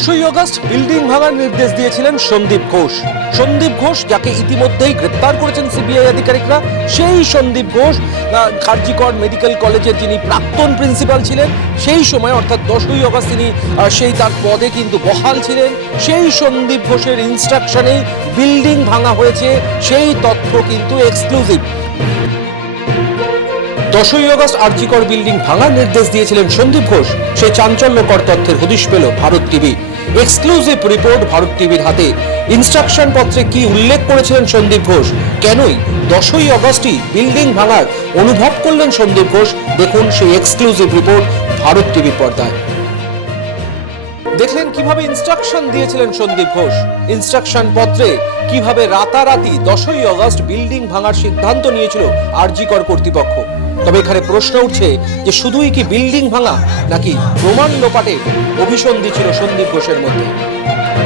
10ই August building ভাঙার নির্দেশ দিয়েছিলেন সন্দীপ ঘোষ। সন্দীপ ঘোষ যাকে ইতিমধ্যেই গ্রেপ্তার করেছেন সিবিআই আধিকারিকরা, সেই সন্দীপ ঘোষ কার্যকর মেডিকেল কলেজের যিনি প্রাক্তন প্রিন্সিপাল ছিলেন, সেই সময় অর্থাৎ 10ই আগস্ট তিনি সেই তার পদে কিন্তু বহাল ছিলেন। সেই সন্দীপ ঘোষের ইনস্ট্রাকশনেই বিল্ডিং ভাঙা হয়েছে, সেই তথ্য কিন্তু এক্সক্লুসিভ। 10ই আগস্ট আরজিকর বিল্ডিং ভাঙার নির্দেশ দিয়েছিলেন সন্দীপ ঘোষ, সেই চাঞ্চল্যকর তথ্যের হদিশ পেল Bharat TV. Exclusive report Bharat টিভির হাতে। ইনস্ট্রাকশন পত্রে কি উল্লেখ করেছিলেন সন্দীপ ঘোষ, কেনই 10ই আগস্টই বিল্ডিং ভাঙার অনুভব করলেন সন্দীপ ঘোষ, দেখুন সেই এক্সক্লুসিভ রিপোর্ট ভারত টিভির পর্দায়। দেখলেন কিভাবে ইনস্ট্রাকশন দিয়েছিলেন সন্দীপ ঘোষ, ইনস্ট্রাকশন পত্রে কিভাবে রাতারাতি 10ই আগস্ট বিল্ডিং ভাঙার সিদ্ধান্ত নিয়েছিল আরজিকর কর্তৃপক্ষ। তবে এখানে প্রশ্ন উঠছে যে শুধুই কি বিল্ডিং ভাঙা, নাকি প্রমাণ লোপাটের অভিসন্ধি ছিল সন্দীপ ঘোষের মধ্যে।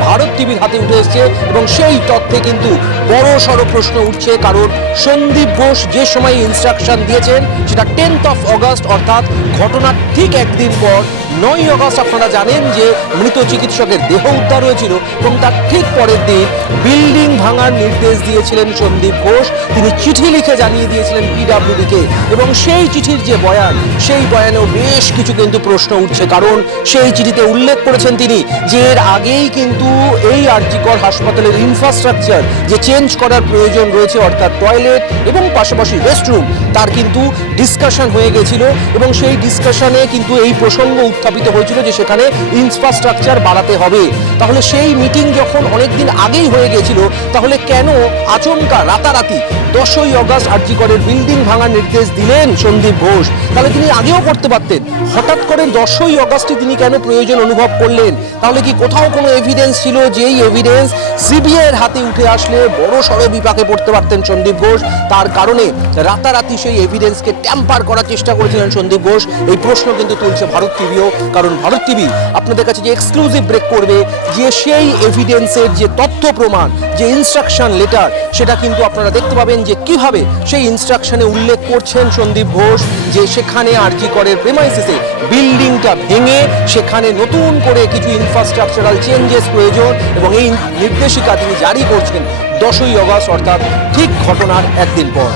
ভারত টিভির হাতে উঠে এসছে এবং সেই তথ্যে কিন্তু বড় সড়ো প্রশ্ন উঠছে, কারণ সন্দীপ ঘোষ যে সময় ইনস্ট্রাকশন দিয়েছেন সেটা 10th of August, অর্থাৎ ঘটনার ঠিক একদিন পর 9ই আগস্ট আপনারা জানেন যে মৃত চিকিৎসকের দেহ উদ্ধার হয়েছিল এবং তার ঠিক পরের দিন বিল্ডিং ভাঙার নির্দেশ দিয়েছিলেন সন্দীপ ঘোষ। তিনি চিঠি লিখে জানিয়ে দিয়েছিলেন পিডব্লিউডিকে এবং সেই চিঠির যে বয়ান, সেই বয়ানেও বেশ কিছু কিন্তু প্রশ্ন উঠছে, কারণ সেই চিঠিতে উল্লেখ করেছেন তিনি যে এর আগেই কিন্তু এই আরজিকর হাসপাতালের ইনফ্রাস্ট্রাকচার যে চেঞ্জ করার প্রয়োজন রয়েছে, অর্থাৎ টয়লেট এবং পাশাপাশি রেস্টরুম, তার কিন্তু ডিসকাশন হয়ে গেছিল এবং সেই ডিসকাশনে কিন্তু এই প্রসঙ্গ উত্থাপিত হয়েছিল যে সেখানে ইনফ্রাস্ট্রাকচার বাড়াতে হবে। তাহলে সেই মিটিং যখন অনেকদিন আগেই হয়ে গেছিল, তাহলে কেন আচমকা রাতারাতি 10ই আগস্ট আরজিকরের বিল্ডিং ভাঙার নির্দেশ দিলেন সন্দীপ ঘোষ? তাহলে তিনি আগেও করতে পারতেন, হঠাৎ করে 10ই আগস্টে তিনি কেন প্রয়োজন অনুভব করলেন? তাহলে কি কোথাও কোনো এভিডেন্স ছিল, যেই এভিডেন্স সিবিআই এর হাতে উঠে আসলে বড় সড়ো বিপাকে পড়তে পারতেন সন্দীপ ঘোষ? তার কারণে রাতারাতি সেই এভিডেন্সকে ট্যাম্পার করার চেষ্টা করেছিলেন সন্দীপ ঘোষ। এই প্রশ্ন কিন্তু তুলছে ভারত টিভিও, কারণ ভারত টিভি আপনাদের কাছে যে এক্সক্লুসিভ ব্রেক করবে যে সেই এভিডেন্সের যে তথ্য প্রমাণ, যে ইনস্ট্রাকশন লেটার, সেটা কিন্তু আপনারা দেখতে পাবেন যে কিভাবে সেই ইনস্ট্রাকশনে উল্লেখ করছেন সন্দীপ ঘোষ যে সেখানে আরজিকরের প্রেমাইসিসে বিল্ডিংটা ভেঙে সেখানে নতুন করে কিছু ইনফ্রাস্ট্রাকচারাল চেঞ্জেস প্রয়োজন এবং এই নির্দেশিকা তিনি জারি করছেন 10ই আগস্ট, অর্থাৎ ঠিক ঘটনার একদিন পর।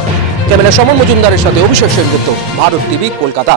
ক্যামেরা সমর মজুমদারের সাথে অভিষেক সেনগুপ্ত, ভারত টিভি, কলকাতা।